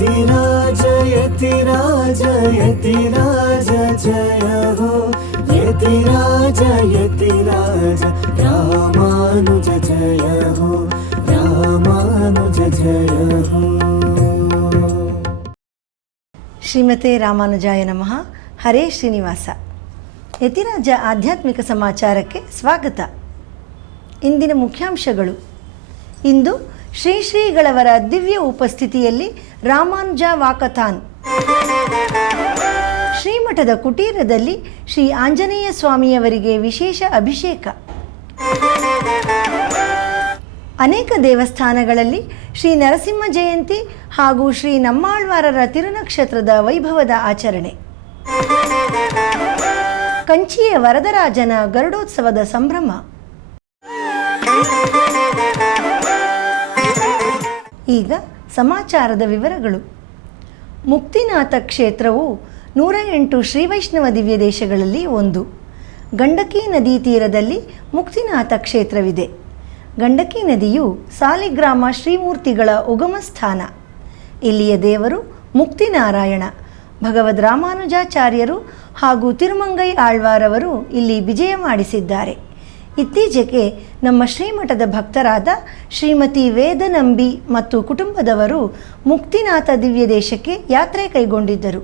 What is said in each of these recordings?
यतिराज यतिराज यतिराज जय हो यतिराज यतिराज रामानुज जय हो रामानुज जय हो। ಶ್ರೀಮತೆ ರಾಮಾನುಜಾಯ ನಮಃ. ಹರೇ ಶ್ರೀನಿವಾಸ. ಯತಿರಾಜ ಆಧ್ಯಾತ್ಮಿಕ ಸಮಾಚಾರಕ್ಕೆ ಸ್ವಾಗತ. ಇಂದಿನ ಮುಖ್ಯಾಂಶಗಳು. ಇಂದು ಶ್ರೀ ಶ್ರೀಗಳವರ ದಿವ್ಯ ಉಪಸ್ಥಿತಿಯಲ್ಲಿ ರಾಮಾನುಜ ವಾಕಥಾನ್. ಶ್ರೀಮಠದ ಕುಟೀರದಲ್ಲಿ ಶ್ರೀ ಆಂಜನೇಯ ಸ್ವಾಮಿಯವರಿಗೆ ವಿಶೇಷ ಅಭಿಷೇಕ. ಅನೇಕ ದೇವಸ್ಥಾನಗಳಲ್ಲಿ ಶ್ರೀ ನರಸಿಂಹ ಜಯಂತಿ ಹಾಗೂ ಶ್ರೀ ನಮ್ಮಾಳ್ವಾರರ ತಿರುನಕ್ಷತ್ರದ ವೈಭವದ ಆಚರಣೆ. ಕಂಚಿಯ ವರದರಾಜನ ಗರುಡೋತ್ಸವದ ಸಂಭ್ರಮ. ಈಗ ಸಮಾಚಾರದ ವಿವರಗಳು. ಮುಕ್ತಿನಾಥ ಕ್ಷೇತ್ರವು 108 ಶ್ರೀವೈಷ್ಣವ ದಿವ್ಯ ದೇಶಗಳಲ್ಲಿ ಒಂದು. ಗಂಡಕಿ ನದಿ ತೀರದಲ್ಲಿ ಮುಕ್ತಿನಾಥ ಕ್ಷೇತ್ರವಿದೆ. ಗಂಡಕಿ ನದಿಯು ಸಾಲಿಗ್ರಾಮ ಶ್ರೀಮೂರ್ತಿಗಳ ಉಗಮ ಸ್ಥಾನ. ಇಲ್ಲಿಯ ದೇವರು ಮುಕ್ತಿನಾರಾಯಣ. ಭಗವದ್ ರಾಮಾನುಜಾಚಾರ್ಯರು ಹಾಗೂ ತಿರುಮಂಗೈ ಆಳ್ವಾರವರು ಇಲ್ಲಿ ವಿಜಯ ಮಾಡಿಸಿದ್ದಾರೆ. ಇತ್ತೀಚೆಗೆ ನಮ್ಮ ಶ್ರೀಮಠದ ಭಕ್ತರಾದ ಶ್ರೀಮತಿ ವೇದನಂಬಿ ಮತ್ತು ಕುಟುಂಬದವರು ಮುಕ್ತಿನಾಥ ದಿವ್ಯ ದೇಶಕ್ಕೆ ಯಾತ್ರೆ ಕೈಗೊಂಡಿದ್ದರು.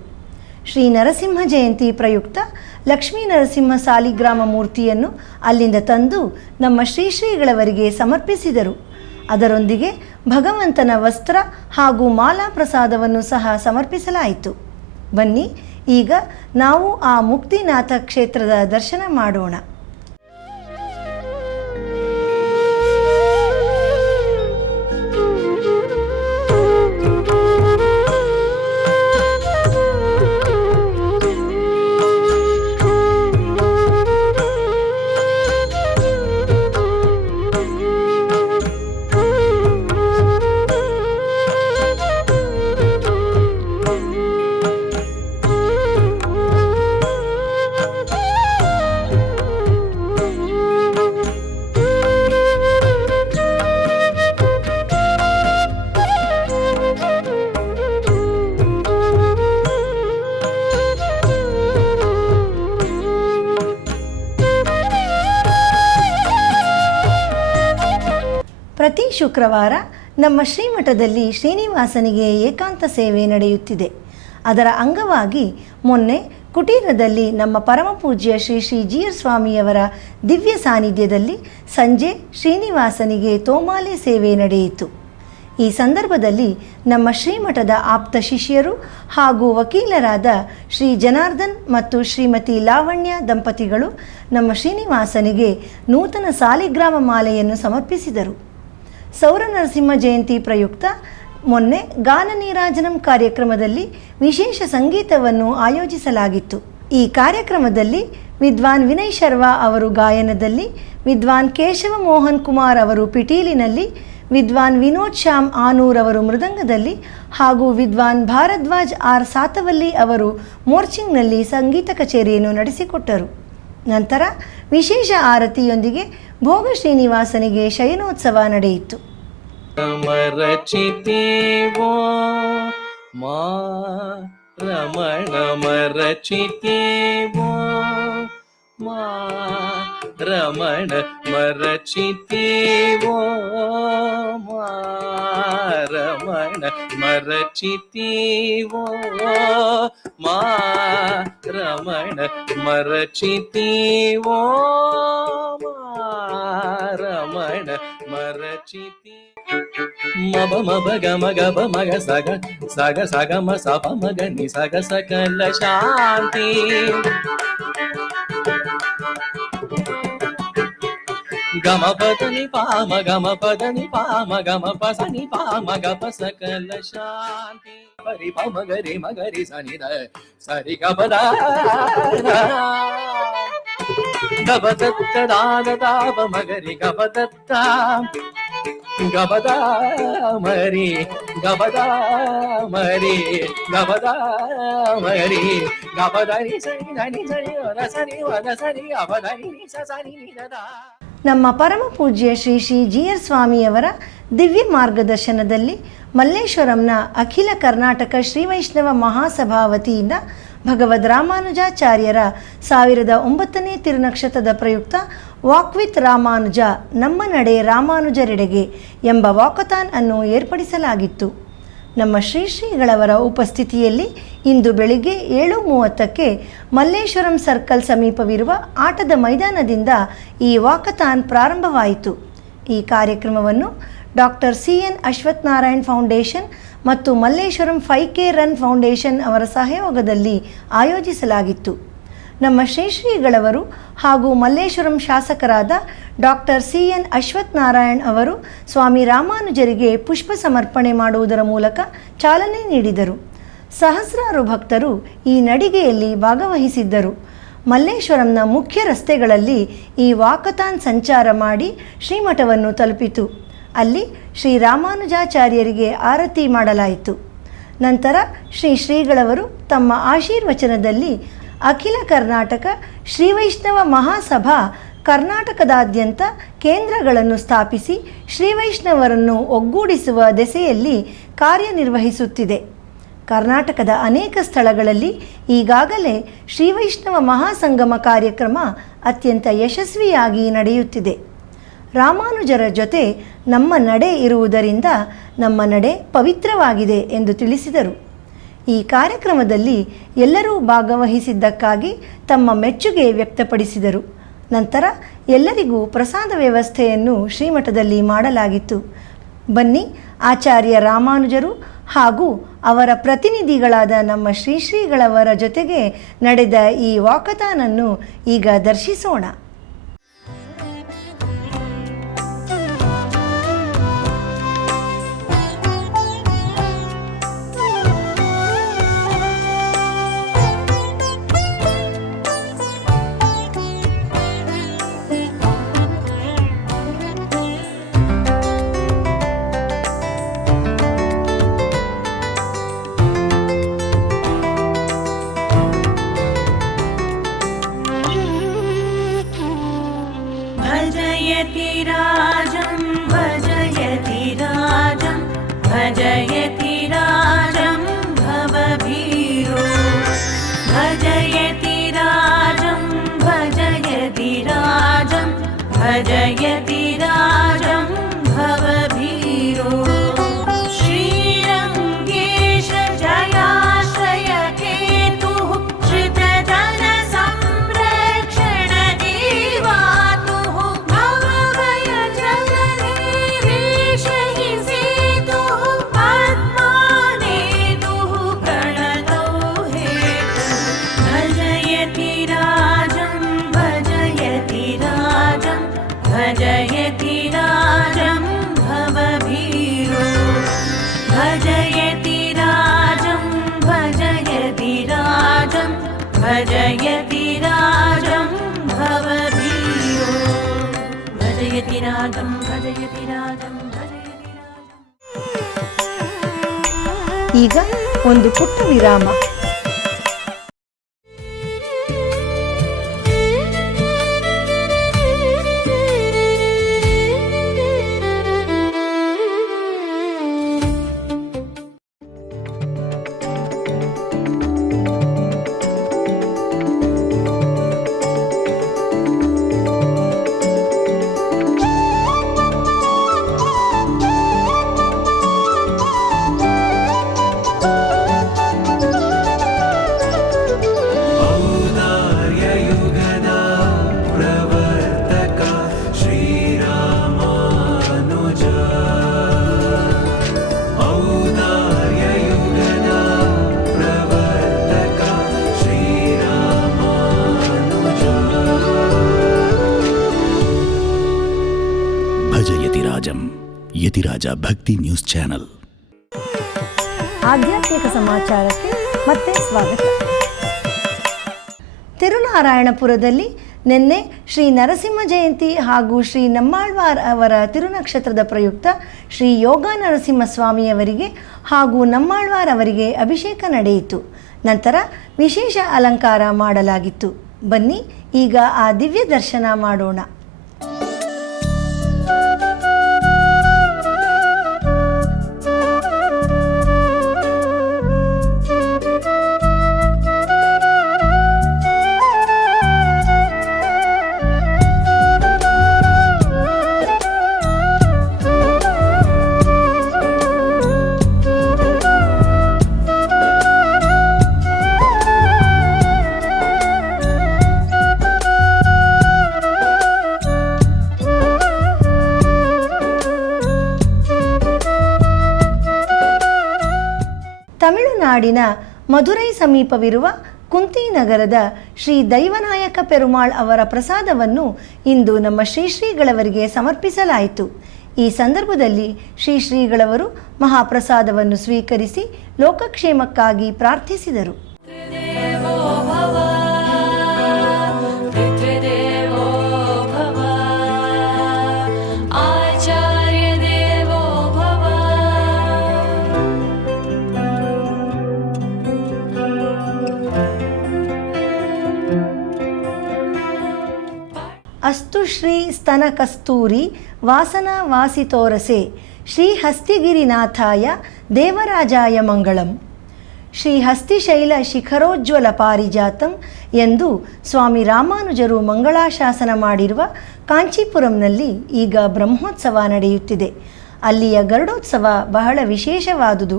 ಶ್ರೀ ನರಸಿಂಹ ಜಯಂತಿ ಪ್ರಯುಕ್ತ ಲಕ್ಷ್ಮೀ ನರಸಿಂಹ ಸಾಲಿಗ್ರಾಮ ಮೂರ್ತಿಯನ್ನು ಅಲ್ಲಿಂದ ತಂದು ನಮ್ಮ ಶ್ರೀ ಶ್ರೀಗಳವರಿಗೆ ಸಮರ್ಪಿಸಿದರು. ಅದರೊಂದಿಗೆ ಭಗವಂತನ ವಸ್ತ್ರ ಹಾಗೂ ಮಾಲಾ ಪ್ರಸಾದವನ್ನು ಸಹ ಸಮರ್ಪಿಸಲಾಯಿತು. ಬನ್ನಿ ಈಗ ನಾವು ಆ ಮುಕ್ತಿನಾಥ ಕ್ಷೇತ್ರದ ದರ್ಶನ ಮಾಡೋಣ. ಪ್ರತಿ ಶುಕ್ರವಾರ ನಮ್ಮ ಶ್ರೀಮಠದಲ್ಲಿ ಶ್ರೀನಿವಾಸನಿಗೆ ಏಕಾಂತ ಸೇವೆ ನಡೆಯುತ್ತಿದೆ. ಅದರ ಅಂಗವಾಗಿ ಮೊನ್ನೆ ಕುಟೀರದಲ್ಲಿ ನಮ್ಮ ಪರಮಪೂಜ್ಯ ಶ್ರೀ ಶ್ರೀ ಜೀಯರ್ ಸ್ವಾಮಿಯವರ ದಿವ್ಯ ಸಾನ್ನಿಧ್ಯದಲ್ಲಿ ಸಂಜೆ ಶ್ರೀನಿವಾಸನಿಗೆ ತೋಮಾಲೆ ಸೇವೆ ನಡೆಯಿತು. ಈ ಸಂದರ್ಭದಲ್ಲಿ ನಮ್ಮ ಶ್ರೀಮಠದ ಆಪ್ತ ಶಿಷ್ಯರು ಹಾಗೂ ವಕೀಲರಾದ ಶ್ರೀ ಜನಾರ್ದನ್ ಮತ್ತು ಶ್ರೀಮತಿ ಲಾವಣ್ಯ ದಂಪತಿಗಳು ನಮ್ಮ ಶ್ರೀನಿವಾಸನಿಗೆ ನೂತನ ಸಾಲಿಗ್ರಾಮ ಮಾಲೆಯನ್ನು ಸಮರ್ಪಿಸಿದರು. ಸೌರ ನರಸಿಂಹ ಜಯಂತಿ ಪ್ರಯುಕ್ತ ಮೊನ್ನೆ ಗಾನ ನೀರಾಜನಂ ಕಾರ್ಯಕ್ರಮದಲ್ಲಿ ವಿಶೇಷ ಸಂಗೀತವನ್ನು ಆಯೋಜಿಸಲಾಗಿತ್ತು. ಈ ಕಾರ್ಯಕ್ರಮದಲ್ಲಿ ವಿದ್ವಾನ್ ವಿನಯ್ ಶರ್ವಾ ಅವರು ಗಾಯನದಲ್ಲಿ, ವಿದ್ವಾನ್ ಕೇಶವ ಮೋಹನ್ ಕುಮಾರ್ ಅವರು ಪಿಟೀಲಿನಲ್ಲಿ, ವಿದ್ವಾನ್ ವಿನೋದ್ ಶ್ಯಾಮ್ ಆನೂರ್ ಅವರು ಮೃದಂಗದಲ್ಲಿ ಹಾಗೂ ವಿದ್ವಾನ್ ಭಾರದ್ವಾಜ್ ಆರ್ ಸಾತವಲ್ಲಿ ಅವರು ಮೋರ್ಚಿಂಗ್ನಲ್ಲಿ ಸಂಗೀತ ಕಚೇರಿಯನ್ನು ನಡೆಸಿಕೊಟ್ಟರು. ನಂತರ ವಿಶೇಷ ಆರತಿಯೊಂದಿಗೆ ಭೋಗ ಶ್ರೀನಿವಾಸನಿಗೆ ಶಯನೋತ್ಸವ ನಡೆಯಿತು. ಮರಚಿತೇವೋ ಮಾ ರಮಣ ಮರಚಿತೇವೋ ಮಾ ರಮಣ ಮರಚಿತೇವೋ ಮಾ ರಮಣ ಮರಚಿತೇವೋ ಮಾ ರಮಣ ಮರಚಿತೇವೋ ಮಾ ರಮಣ ಮರಚಿತಿ ಮಬ ಮಬ ಗಮ ಗಬ ಮಗ ಸಗ ಸಗ ಸಗ ಮ ಸಪ ಮಗ ನಿ ಸಗ ಸಕಲ ಶಾಂತಿ ಗಮ ಪದನಿ ಪಾಮ ಗಮ ಪದನಿ ಪಾಮ ಗಮ ಪಸನಿ ಪಾಮ ಗಪ ಸಕಲ ಶಾಂತಿ ಪರಿ ಪಮ ಗರಿ ಮಗರಿ ಸನಿ ದ ಸರಿ ಗಪದ ಗಬದತ್ತ ದಾನ ತಾಪ ಮಗರಿ ಗಬದತ್ತ ಗಬದ ಮರಿ ಗಬದ ಮರಿ ಗಬದ ಮರಿ ಗಬದನಿ ಸರಿ ನನಿ ಸರಿ ವದ ಸರಿ ವದ ಸರಿ ಗಬದನಿ ಸರಿ ನಿದ. ನಮ್ಮ ಪರಮ ಪೂಜ್ಯ ಶ್ರೀ ಶ್ರೀ ಜೀಯರ್ ಸ್ವಾಮಿಯವರ ದಿವ್ಯ ಮಾರ್ಗದರ್ಶನದಲ್ಲಿ ಮಲ್ಲೇಶ್ವರಂನ ಅಖಿಲ ಕರ್ನಾಟಕ ಶ್ರೀ ವೈಷ್ಣವ ಮಹಾಸಭಾ ವತಿಯಿಂದ ಭಗವದ್ ರಾಮಾನುಜಾಚಾರ್ಯರ 1009ನೇ ತಿರುನಕ್ಷತ್ರದ ಪ್ರಯುಕ್ತ ವಾಕ್ ವಿತ್ ರಾಮಾನುಜ ನಮ್ಮ ನಡೆ ರಾಮಾನುಜರೆಡೆಗೆ ಎಂಬ ವಾಕಥಾನ್ ಅನ್ನು ಏರ್ಪಡಿಸಲಾಗಿತ್ತು. ನಮ್ಮ ಶ್ರೀಗಳವರ ಉಪಸ್ಥಿತಿಯಲ್ಲಿ ಇಂದು ಬೆಳಿಗ್ಗೆ 7:30ಕ್ಕೆ ಮಲ್ಲೇಶ್ವರಂ ಸರ್ಕಲ್ ಸಮೀಪವಿರುವ ಆಟದ ಮೈದಾನದಿಂದ ಈ ವಾಕಥಾನ್ ಪ್ರಾರಂಭವಾಯಿತು. ಈ ಕಾರ್ಯಕ್ರಮವನ್ನು doctor CN Ashwath Narayan foundation ಮತ್ತು ಮಲ್ಲೇಶ್ವರಂ 5K ರನ್ ಫೌಂಡೇಶನ್ ಅವರ ಸಹಯೋಗದಲ್ಲಿ ಆಯೋಜಿಸಲಾಗಿತ್ತು. ನಮ್ಮ ಶ್ರೀಗಳವರು ಹಾಗೂ ಮಲ್ಲೇಶ್ವರಂ ಶಾಸಕರಾದ ಡಾಕ್ಟರ್ CN ಅಶ್ವಥ್ ನಾರಾಯಣ್ ಅವರು ಸ್ವಾಮಿ ರಾಮಾನುಜರಿಗೆ ಪುಷ್ಪ ಸಮರ್ಪಣೆ ಮಾಡುವುದರ ಮೂಲಕ ಚಾಲನೆ ನೀಡಿದರು. ಸಹಸ್ರಾರು ಭಕ್ತರು ಈ ನಡಿಗೆಯಲ್ಲಿ ಭಾಗವಹಿಸಿದ್ದರು. ಮಲ್ಲೇಶ್ವರಂನ ಮುಖ್ಯ ರಸ್ತೆಗಳಲ್ಲಿ ಈ ವಾಕಥಾನ್ ಸಂಚಾರ ಮಾಡಿ ಶ್ರೀಮಠವನ್ನು ತಲುಪಿತು. ಅಲ್ಲಿ ಶ್ರೀ ರಾಮಾನುಜಾಚಾರ್ಯರಿಗೆ ಆರತಿ ಮಾಡಲಾಯಿತು. ನಂತರ ಶ್ರೀಗಳವರು ತಮ್ಮ ಆಶೀರ್ವಚನದಲ್ಲಿ ಅಖಿಲ ಕರ್ನಾಟಕ ಶ್ರೀ ವೈಷ್ಣವ ಮಹಾಸಭಾ ಕರ್ನಾಟಕದಾದ್ಯಂತ ಕೇಂದ್ರಗಳನ್ನು ಸ್ಥಾಪಿಸಿ ಶ್ರೀ ವೈಷ್ಣವರನ್ನು ಒಗ್ಗೂಡಿಸುವ ದೆಸೆಯಲ್ಲಿ ಕಾರ್ಯನಿರ್ವಹಿಸುತ್ತಿದೆ. ಕರ್ನಾಟಕದ ಅನೇಕ ಸ್ಥಳಗಳಲ್ಲಿ ಈಗಾಗಲೇ ಶ್ರೀ ವೈಷ್ಣವ ಮಹಾಸಂಗಮ ಕಾರ್ಯಕ್ರಮ ಅತ್ಯಂತ ಯಶಸ್ವಿಯಾಗಿ ನಡೆಯುತ್ತಿದೆ. ರಾಮಾನುಜರ ಜೊತೆ ನಮ್ಮ ನಡೆ ಇರುವುದರಿಂದ ನಮ್ಮ ನಡೆ ಪವಿತ್ರವಾಗಿದೆ ಎಂದು ತಿಳಿಸಿದರು. ಈ ಕಾರ್ಯಕ್ರಮದಲ್ಲಿ ಎಲ್ಲರೂ ಭಾಗವಹಿಸಿದ್ದಕ್ಕಾಗಿ ತಮ್ಮ ಮೆಚ್ಚುಗೆ ವ್ಯಕ್ತಪಡಿಸಿದರು. ನಂತರ ಎಲ್ಲರಿಗೂ ಪ್ರಸಾದ ವ್ಯವಸ್ಥೆಯನ್ನು ಶ್ರೀಮಠದಲ್ಲಿ ಮಾಡಲಾಗಿತ್ತು. ಬನ್ನಿ, ಆಚಾರ್ಯ ರಾಮಾನುಜರು ಹಾಗೂ ಅವರ ಪ್ರತಿನಿಧಿಗಳಾದ ನಮ್ಮ ಶ್ರೀಗಳವರ ಜೊತೆಗೆ ನಡೆದ ಈ ವಾಕಥಾನನ್ನು ಈಗ ದರ್ಶಿಸೋಣ. भजयति राजं भजयति राजं भजयति राजं भवभीरो भजयति राजं भजयति राजं भजयति राजं भवभीरो श्रीरङ्गेश जयाश्रय केतुः श्रितजन संरक्षण जीवातुः भवभय जलनिरीश हि सेतुः पद्मानेतुः प्रणतौ हेतुः भजयति राजं भजयति राजं भजयति राजं भवभीरो भजयति राजं भजयति राजं भजयति राजं भवभीरो भजयति राजं भजयति राजं भजयति राजं. ಈಗ ಒಂದು ಪುಟ್ಟ ವಿರಾಮ. ಯತಿರಾಜ ಭಕ್ತಿ ನ್ಯೂಸ್ ಚಾನೆಲ್. ಆಧ್ಯಾತ್ಮಿಕ ಸಮಾಚಾರಕ್ಕೆ ಮತ್ತೆ ಸ್ವಾಗತ. ತಿರುನಾರಾಯಣಪುರದಲ್ಲಿ ನಿನ್ನೆ ಶ್ರೀ ನರಸಿಂಹ ಜಯಂತಿ ಹಾಗೂ ಶ್ರೀ ನಮ್ಮಾಳ್ವಾರ್ ಅವರ ತಿರುನಕ್ಷತ್ರದ ಪ್ರಯುಕ್ತ ಶ್ರೀ ಯೋಗ ನರಸಿಂಹ ಸ್ವಾಮಿಯವರಿಗೆ ಹಾಗೂ ನಮ್ಮಾಳ್ವಾರ್ ಅವರಿಗೆ ಅಭಿಷೇಕ ನಡೆಯಿತು. ನಂತರ ವಿಶೇಷ ಅಲಂಕಾರ ಮಾಡಲಾಗಿತ್ತು. ಬನ್ನಿ ಈಗ ಆ ದಿವ್ಯ ದರ್ಶನ ಮಾಡೋಣ. ತಮಿಳುನಾಡಿನ ಮಧುರೈ ಸಮೀಪವಿರುವ ಕುಂತಿನಗರದ ಶ್ರೀ ದೈವನಾಯಕ ಪೆರುಮಾಳ್ ಅವರ ಪ್ರಸಾದವನ್ನು ಇಂದು ನಮ್ಮ ಶ್ರೀಗಳವರಿಗೆ ಸಮರ್ಪಿಸಲಾಯಿತು. ಈ ಸಂದರ್ಭದಲ್ಲಿ ಶ್ರೀಗಳವರು ಮಹಾಪ್ರಸಾದವನ್ನು ಸ್ವೀಕರಿಸಿ ಲೋಕಕ್ಷೇಮಕ್ಕಾಗಿ ಪ್ರಾರ್ಥಿಸಿದರು. ಅಸ್ತು ಶ್ರೀ ಸ್ತನ ಕಸ್ತೂರಿ ವಾಸನ ವಾಸಿತೋರಸೆ ಶ್ರೀ ಹಸ್ತಿಗಿರಿನಾಥಾಯ ದೇವರಾಜಾಯ ಮಂಗಳಂ. ಶ್ರೀ ಹಸ್ತಿಶೈಲ ಶಿಖರೋಜ್ವಲ ಪಾರಿಜಾತಂ ಎಂದು ಸ್ವಾಮಿ ರಾಮಾನುಜರು ಮಂಗಳಾಶಾಸನ ಮಾಡಿರುವ ಕಾಂಚೀಪುರಂನಲ್ಲಿ ಈಗ ಬ್ರಹ್ಮೋತ್ಸವ ನಡೆಯುತ್ತಿದೆ. ಅಲ್ಲಿಯ ಗರುಡೋತ್ಸವ ಬಹಳ ವಿಶೇಷವಾದುದು.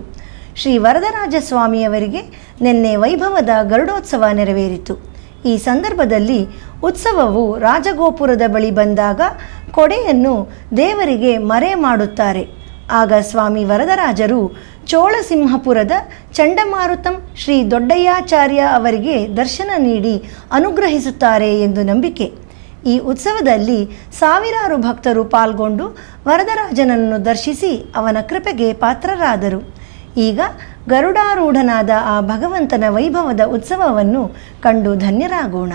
ಶ್ರೀ ವರದರಾಜ ಸ್ವಾಮಿಯವರಿಗೆ ನಿನ್ನೆ ವೈಭವದ ಗರುಡೋತ್ಸವ ನೆರವೇರಿತು. ಈ ಸಂದರ್ಭದಲ್ಲಿ ಉತ್ಸವವು ರಾಜಗೋಪುರದ ಬಳಿ ಬಂದಾಗ ಕೊಡೆಯನ್ನು ದೇವರಿಗೆ ಮರೆ ಮಾಡುತ್ತಾರೆ. ಆಗ ಸ್ವಾಮಿ ವರದರಾಜರು ಚೋಳಸಿಂಹಪುರದ ಚಂಡಮಾರುತಂ ಶ್ರೀ ದೊಡ್ಡಯ್ಯಾಚಾರ್ಯ ಅವರಿಗೆ ದರ್ಶನ ನೀಡಿ ಅನುಗ್ರಹಿಸುತ್ತಾರೆ ಎಂದು ನಂಬಿಕೆ. ಈ ಉತ್ಸವದಲ್ಲಿ ಸಾವಿರಾರು ಭಕ್ತರು ಪಾಲ್ಗೊಂಡು ವರದರಾಜನನ್ನು ದರ್ಶಿಸಿ ಅವನ ಕೃಪೆಗೆ ಪಾತ್ರರಾದರು. ಈಗ ಗರುಡಾರೂಢನಾದ ಆ ಭಗವಂತನ ವೈಭವದ ಉತ್ಸವವನ್ನು ಕಂಡು ಧನ್ಯರಾಗೋಣ.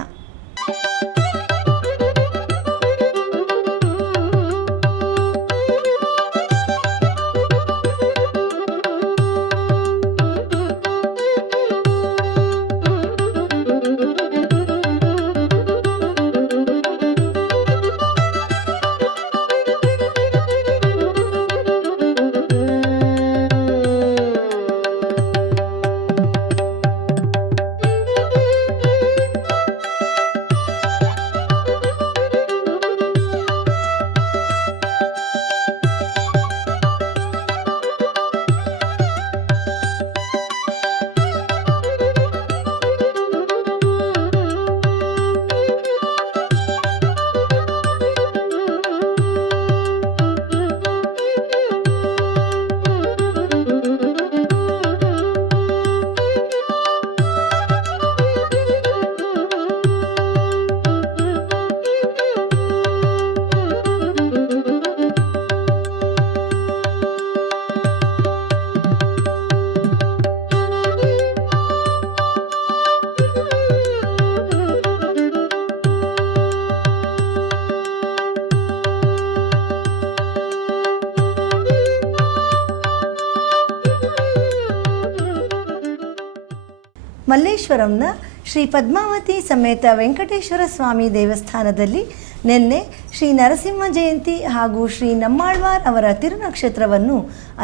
ಮಲ್ಲೇಶ್ವರಂನ ಶ್ರೀ ಪದ್ಮಾವತಿ ಸಮೇತ ವೆಂಕಟೇಶ್ವರ ಸ್ವಾಮಿ ದೇವಸ್ಥಾನದಲ್ಲಿ ನಿನ್ನೆ ಶ್ರೀ ನರಸಿಂಹ ಜಯಂತಿ ಹಾಗೂ ಶ್ರೀ ನಮ್ಮಾಳ್ವಾರ್ ಅವರ ತಿರುನಕ್ಷತ್ರವನ್ನು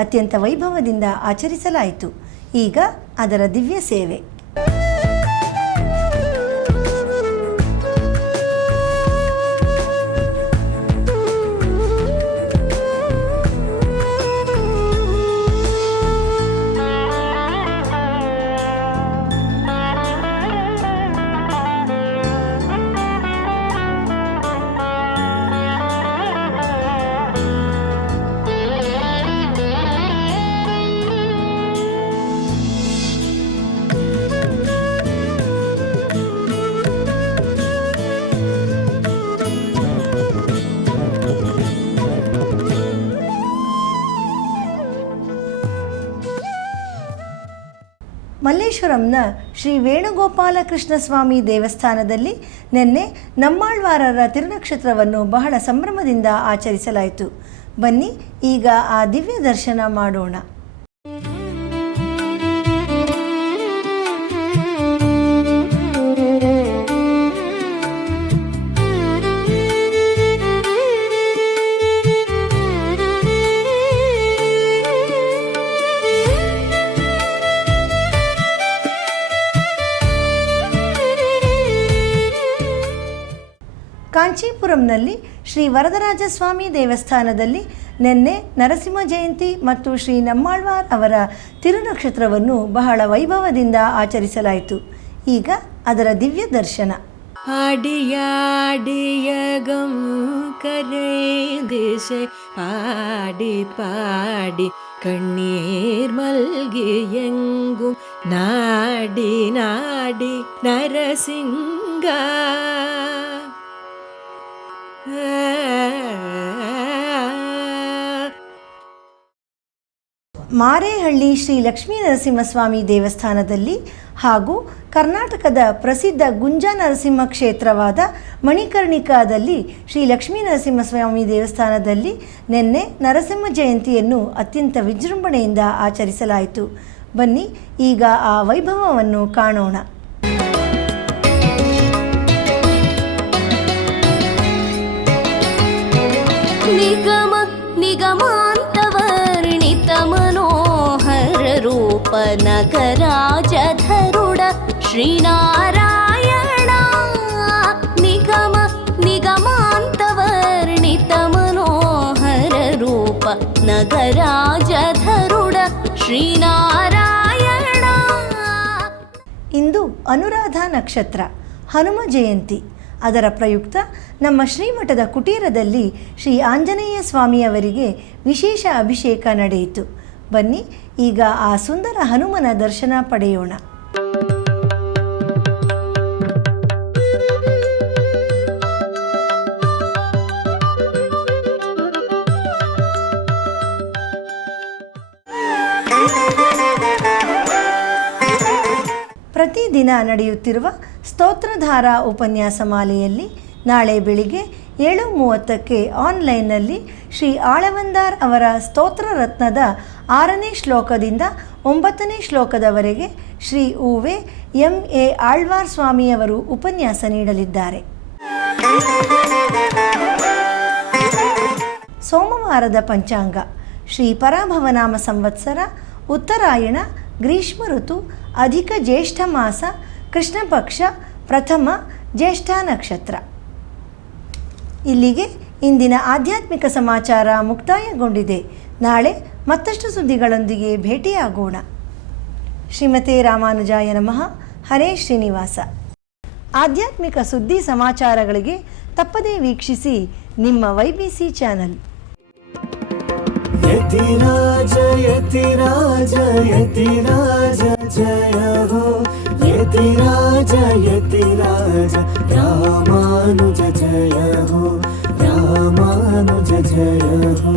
ಅತ್ಯಂತ ವೈಭವದಿಂದ ಆಚರಿಸಲಾಯಿತು. ಈಗ ಅದರ ದಿವ್ಯ ಸೇವೆ. ಮಲ್ಲೇಶ್ವರಂನ ಶ್ರೀ ವೇಣುಗೋಪಾಲಕೃಷ್ಣ ಸ್ವಾಮಿ ದೇವಸ್ಥಾನದಲ್ಲಿ ನಿನ್ನೆ ನಮ್ಮಾಳ್ವಾರರ ತಿರುನಕ್ಷತ್ರವನ್ನು ಬಹಳ ಸಂಭ್ರಮದಿಂದ ಆಚರಿಸಲಾಯಿತು. ಬನ್ನಿ ಈಗ ಆ ದಿವ್ಯ ದರ್ಶನ ಮಾಡೋಣ. ಕಾಂಚೀಪುರಂನಲ್ಲಿ ಶ್ರೀ ವರದರಾಜ ಸ್ವಾಮಿ ದೇವಸ್ಥಾನದಲ್ಲಿ ನಿನ್ನೆ ನರಸಿಂಹ ಜಯಂತಿ ಮತ್ತು ಶ್ರೀ ನಮ್ಮಾಳ್ವಾರ್ ಅವರ ತಿರುನಕ್ಷತ್ರವನ್ನು ಬಹಳ ವೈಭವದಿಂದ ಆಚರಿಸಲಾಯಿತು. ಈಗ ಅದರ ದಿವ್ಯ ದರ್ಶನ. ஆடியாடியகம் கரை திசை பாடி பாடி கண்ணீர் மல்கி பொங்கும் நாடி நாடி நரசிங்கா. ಮಾರೇಹಳ್ಳಿ ಶ್ರೀ ಲಕ್ಷ್ಮೀ ನರಸಿಂಹಸ್ವಾಮಿ ದೇವಸ್ಥಾನದಲ್ಲಿ ಹಾಗೂ ಕರ್ನಾಟಕದ ಪ್ರಸಿದ್ಧ ಗುಂಜಾ ನರಸಿಂಹ ಕ್ಷೇತ್ರವಾದ ಮಣಿಕರ್ಣಿಕಾದಲ್ಲಿ ಶ್ರೀ ಲಕ್ಷ್ಮೀ ನರಸಿಂಹಸ್ವಾಮಿ ದೇವಸ್ಥಾನದಲ್ಲಿ ನಿನ್ನೆ ನರಸಿಂಹ ಜಯಂತಿಯನ್ನು ಅತ್ಯಂತ ವಿಜೃಂಭಣೆಯಿಂದ ಆಚರಿಸಲಾಯಿತು. ಬನ್ನಿ ಈಗ ಆ ವೈಭವವನ್ನು ಕಾಣೋಣ. ನಿಗಮ ನಿಗಮಾಂತವರ್ಣಿತ ಮನೋಹರ ರೂಪ ನಗರಾಜಧರುಡ ಶ್ರೀನಾರಾಯಣ. ನಿಗಮ ನಿಗಮಾಂತವರ್ಣಿತ ಮನೋಹರ ರೂಪ ನಗರಾಜಧರುಡ ಶ್ರೀನಾರಾಯಣ. ಇಂದು ಅನುರಾಧ ನಕ್ಷತ್ರ, ಹನುಮ ಜಯಂತಿ. ಅದರ ಪ್ರಯುಕ್ತ ನಮ್ಮ ಶ್ರೀಮಠದ ಕುಟೀರದಲ್ಲಿ ಶ್ರೀ ಆಂಜನೇಯ ಸ್ವಾಮಿಯವರಿಗೆ ವಿಶೇಷ ಅಭಿಷೇಕ ನಡೆಯಿತು. ಬನ್ನಿ ಈಗ ಆ ಸುಂದರ ಹನುಮನ ದರ್ಶನ ಪಡೆಯೋಣ. ಪ್ರತಿದಿನ ನಡೆಯುತ್ತಿರುವ ಸ್ತೋತ್ರಧಾರ ಉಪನ್ಯಾಸ ಮಾಲೆಯಲ್ಲಿ ನಾಳೆ ಬೆಳಿಗ್ಗೆ 7:30ಕ್ಕೆ ಆನ್ಲೈನ್ನಲ್ಲಿ ಶ್ರೀ ಆಳವಂದಾರ್ ಅವರ ಸ್ತೋತ್ರ ರತ್ನದ 6ನೇ ಶ್ಲೋಕದಿಂದ 9ನೇ ಶ್ಲೋಕದವರೆಗೆ ಶ್ರೀ ಉವೆ ಎಂ.ಎ. ಆಳ್ವಾರ್ ಸ್ವಾಮಿಯವರು ಉಪನ್ಯಾಸ ನೀಡಲಿದ್ದಾರೆ. ಸೋಮವಾರದ ಪಂಚಾಂಗ ಶ್ರೀ ಪರಾಭವನಾಮ ಸಂವತ್ಸರ, ಉತ್ತರಾಯಣ, ಗ್ರೀಷ್ಮ ಋತು, ಅಧಿಕ ಜ್ಯೇಷ್ಠ ಮಾಸ, ಕೃಷ್ಣ ಪಕ್ಷ, ಪ್ರಥಮ ಜ್ಯೇಷ್ಠ ನಕ್ಷತ್ರ. ಇಲ್ಲಿಗೆ ಇಂದಿನ ಆಧ್ಯಾತ್ಮಿಕ ಸಮಾಚಾರ ಮುಕ್ತಾಯಗೊಂಡಿದೆ. ನಾಳೆ ಮತ್ತಷ್ಟು ಸುದ್ದಿಗಳೊಂದಿಗೆ ಭೇಟಿಯಾಗೋಣ. ಶ್ರೀಮತೆ ರಾಮಾನುಜಾಯ ನಮಃ. ಹರೇ ಶ್ರೀನಿವಾಸ. ಆಧ್ಯಾತ್ಮಿಕ ಸುದ್ದಿ ಸಮಾಚಾರಗಳಿಗೆ ತಪ್ಪದೇ ವೀಕ್ಷಿಸಿ ನಿಮ್ಮ YBC ಚಾನಲ್. ಯತಿರಾಜ ಯತಿರಾಜ ಯತಿರಾಜ ಜಯ ಹೋ. ಯತಿರಾಜ ಯತಿರಾಜ ರಾಮಾನುಜ ಜಯ ಹೋ. ರಾಮಾನುಜ ಜಯ ಹೋ.